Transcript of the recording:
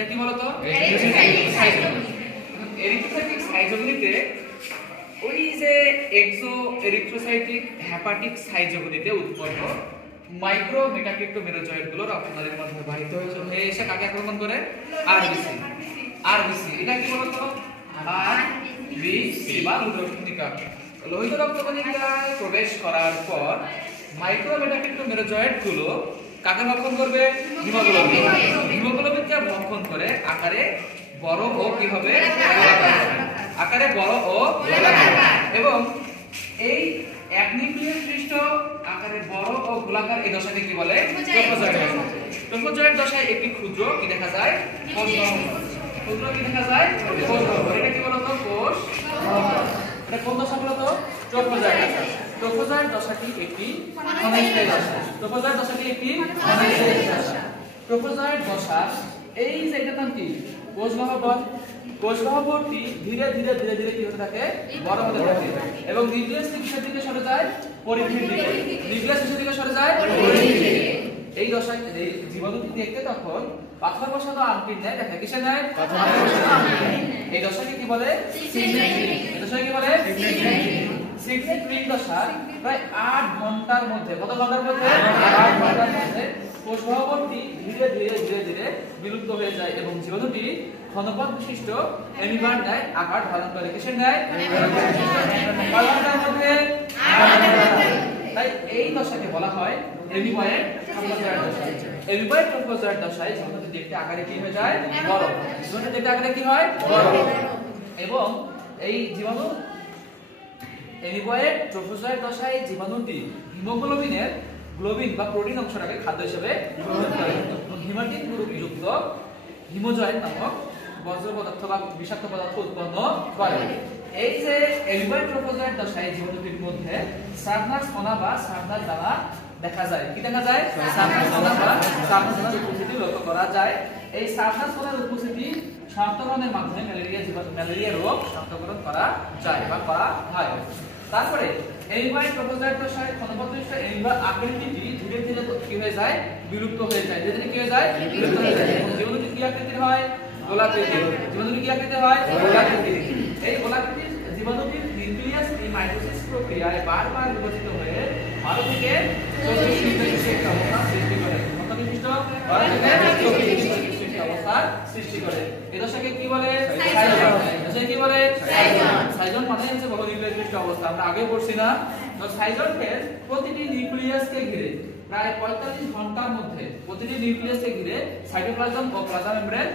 এটা কি বলতো? Erythrocytic schizogony. এরিথ্রোসাইটিক সাইজোগনিতে ওই যে এক্সো এরিথ্রোসাইটিক হেপাটিক সাইজোগনিতে উৎপন্ন মাইক্রো মেটাক্রিপ্টোমেরোজয়েড গুলো রক্তনালীর মধ্যে বাহিত হয়ে এসে কাকে আক্রমণ করে? আরবিসি। আরবিসি এটা কি বলতো? আরবিসি বা লোহিত রক্তকণিকা। লোহিত রক্তকণিকায় প্রবেশ করার পর মাইক্রো মেটাক্রিপ্টোমেরোজয়েড গুলো কাকে ভক্ষণ করবে? হিমোগ্লোবিন। হিমোগ্লোবিনকে ভক্ষণ করে আকারে বড় ও কি হবে? আকারে বড় ও গোলাকার। এবং এই এক নিউক্লিয়াস সৃষ্ট আকারে বড় ও গোলাকার এই দশাকে কি বলে? ট্রফোজয়েড দশা। ট্রফোজয়েড দশায় একটি ক্ষুদ্র কি দেখা যায়? কোষ গহ্বর। ক্ষুদ্র কি দেখা যায়? কোষ গহ্বর। এটা কি বলতো? কোষ গহ্বর। এটা কোন দশা বলতো? ট্রফোজয়েড দশা। ট্রফোজয়েড দশাটি একটি ক্ষণস্থায়ী দশা। ট্রফোজয়েড দশাটি একটি ক্ষণস্থায়ী দশা। ট্রফোজয়েড দশা এই যে এটার নাম কি? কোষ গহ্বর। কোষ গহ্বরটি ধীরে ধীরে ধীরে ধীরে কি হতে থাকে? বড় হতে থাকে এবং নিউক্লিয়াস কিসের দিকে সরে যায়? পরিধির দিকে। নিউক্লিয়াস কিসের দিকে সরে যায়? পরিধির দিকে। এই দশায় এই জীবাণুটি দেখতে তখন পাথর বসানো আংটির ন্যায় দেখা। কিসের ন্যায়? পাথর বসানো আংটির ন্যায়। এই দশাকে কি বলে? Signet ring. এই দশাকে কি বলে? Signet ring. সিগনেট রিং দশা প্রায় 8 ঘন্টার মধ্যে, কত ঘন্টার মধ্যে? 8 ঘন্টার মধ্যে কোষ গহ্বরটি ধীরে ধীরে ধীরে ধীরে বিলুপ্ত হয়ে যায় এবং জীবাণুটি ঘনপথ বিশিষ্ট অ্যামিবার ন্যায় আকার ধারণ করে। কিসের ন্যায়? কয় ঘন্টার মধ্যে? 8 ঘন্টা। তাই এই দশাকে বলা হয় অ্যামিবয়েড ট্রফোজয়েড দশা। অ্যামিবয়েড ট্রফোজয়েড দশায় জীবাণুটি দেখতে আকারে কি হয়ে যায়? বড়। জীবাণুটি দেখতে আকারে কি হয়? বড়। এবং এই জীবাণু অ্যামিবয়েড ট্রফোজয়েড দশায় জীবাণুটি হিমোগ্লোবিনের গ্লোবিন বা প্রোটিন অংশটাকে খাদ্য হিসেবে গ্রহণ করে। হিমাটিন গ্রুপযুক্ত হিমোজয়েড নামক বজ্র পদার্থ বা বিষাক্ত পদার্থ উৎপন্ন করে। এই যে অ্যামিবয়েড ট্রফোজয়েড দশায় জীবাণুটির মধ্যে সার্নাস কণা বা সার্নাস দানা দেখা যায়। কি দেখা যায়? সার্নাস কণা বা সার্নাস দানার উপস্থিতি লক্ষ্য করা যায়। এই সার্নাস কণার উপস্থিতি শনাক্তকরণের মাধ্যমে ম্যালেরিয়া রোগ শনাক্তকরণ করা যায় বা করা হয়। তারপরে অ্যামিবয়েড ট্রফোজয়েড দশায় ক্ষণপথবিশিষ্ট অ্যামিবার আকৃতিটি ধীরে ধীরে কি হয়ে যায়? বিলুপ্ত হয়ে যায়। ধীরে ধীরে কি হয়ে যায়? বিলুপ্ত হয়ে যায়। জীবাণুটি কি আকৃতির হয়? গোলাকৃতির। জীবাণুটি কি আকৃতির হয়? গোলাকৃতির। এই গোলাকৃতির জীবাণুটির নিউক্লিয়াস মাইটোসিস প্রক্রিয়ায় বারবার বিভাজিত হয়ে 12 থেকে 24 নিউক্লিয়াস অবস্থান সৃষ্টি করে। কত নির্দিষ্ট? 12 থেকে 24 নিউক্লিয়াস অবস্থান সৃষ্টি করে। এই দশাকে কি বলে? সাইজন। দশাকে কি বলে? সাইজন। সাইজন মানে হচ্ছে বহু নিউক্লিয়াস অবস্থা। আমরা আগে পড়ছি না? তো সাইজনকে প্রতিটি নিউক্লিয়াসকে ঘিরে প্রায় 45 ঘন্টার মধ্যে প্রতিটি নিউক্লিয়াসকে ঘিরে সাইটোপ্লাজম ও প্লাজমা মেমব্রেন